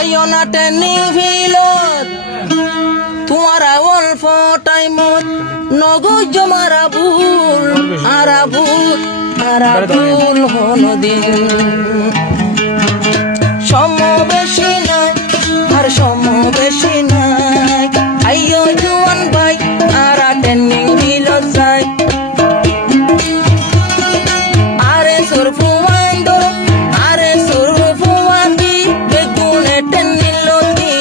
আইও না ট্রেনিং ভিলত তোমারা অল্প টাইমত নগদ জমারা ভুল হনদিন সমবেশী নাই আর সমবেশী নাই আইও জুয়ান ভাই আরা ট্রেনিং ভিলত যাই আরে সুরফু আইন্দর আরে সুরফু আদি বেগুনে ট্রেনিং লতি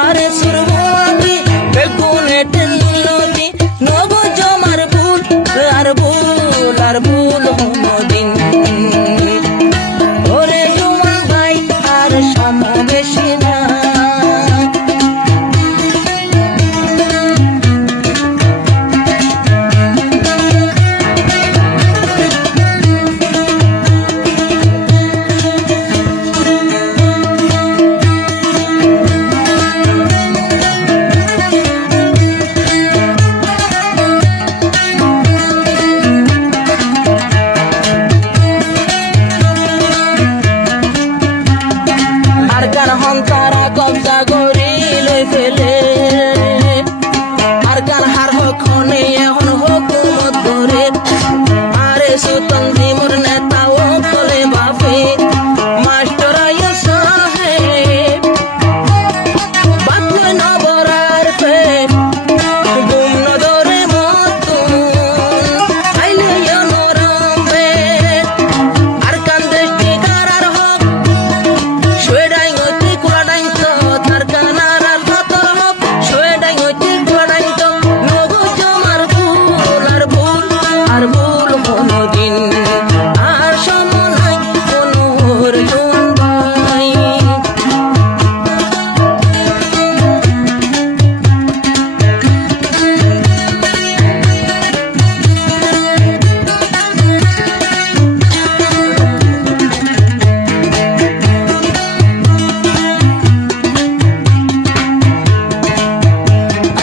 আরে সুরফু আদি বেগুনে ট্রেনিং লতি নগদ জমার ভুল হনদিন ওরে জুয়ান ভাই আর সমবেশী নাই তারা কবজা করি লই ফেলে আর কার হার হখনে এখন হুকুমত ধরে আরে সুতং দিমুর নেতা ও বলে বাপে মাস্টার আইয়া সাহেব বাতলে নবরার পে গুম নদরে মতুন আইলে নরমে আর কান্দেশ টিকার আর হক শুয়েডাই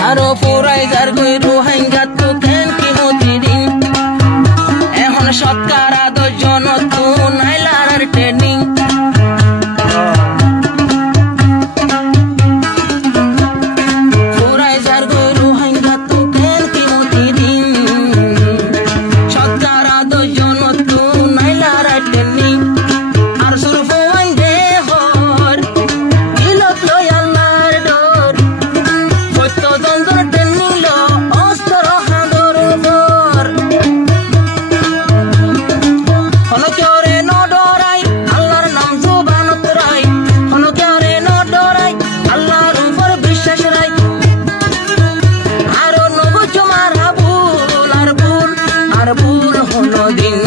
আরো পুরাই যার গই রোহাইন গাত কেন কি মতিদিন এখন সৎকার আদর জন তু নাইলার ট্রেনিং পুরাই যার গই রোহাইন গাত কেন কি মতিদিন সৎকার আদর জন তু নাইলার ট্রেনিং আর সুরফু আইন দে হর দিলত লই আল্লাহর ডর সত্য দ্বন্দ্ব ট্রেনিং ল অস্ত্র হাঁদর উপর হনকেরে ন ডরাই আল্লাহর নাম জুবানত রাই হনকেরে ন ডরাই আল্লাহর উপর বিশ্বাস রাই আরো নগদ জমার ভুল হনদিন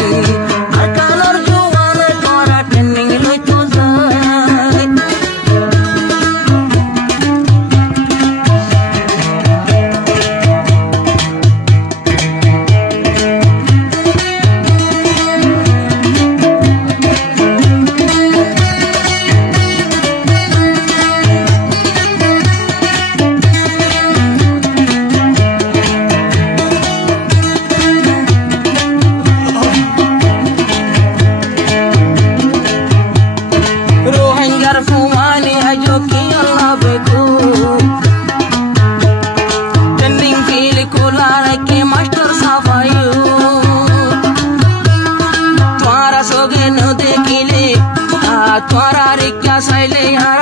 আর কালর জোয়ান করা ট্রেনিং লইতো যায় রোহিঙ্গার ফুমানি আজো কি আল্লাহ বেকু ট্রেনিং ফিল কোলা রেখে মাস্টার সাফায়ু তোমারা সগে ন দেখিলে তোমারা রিক্কা সাইলে আর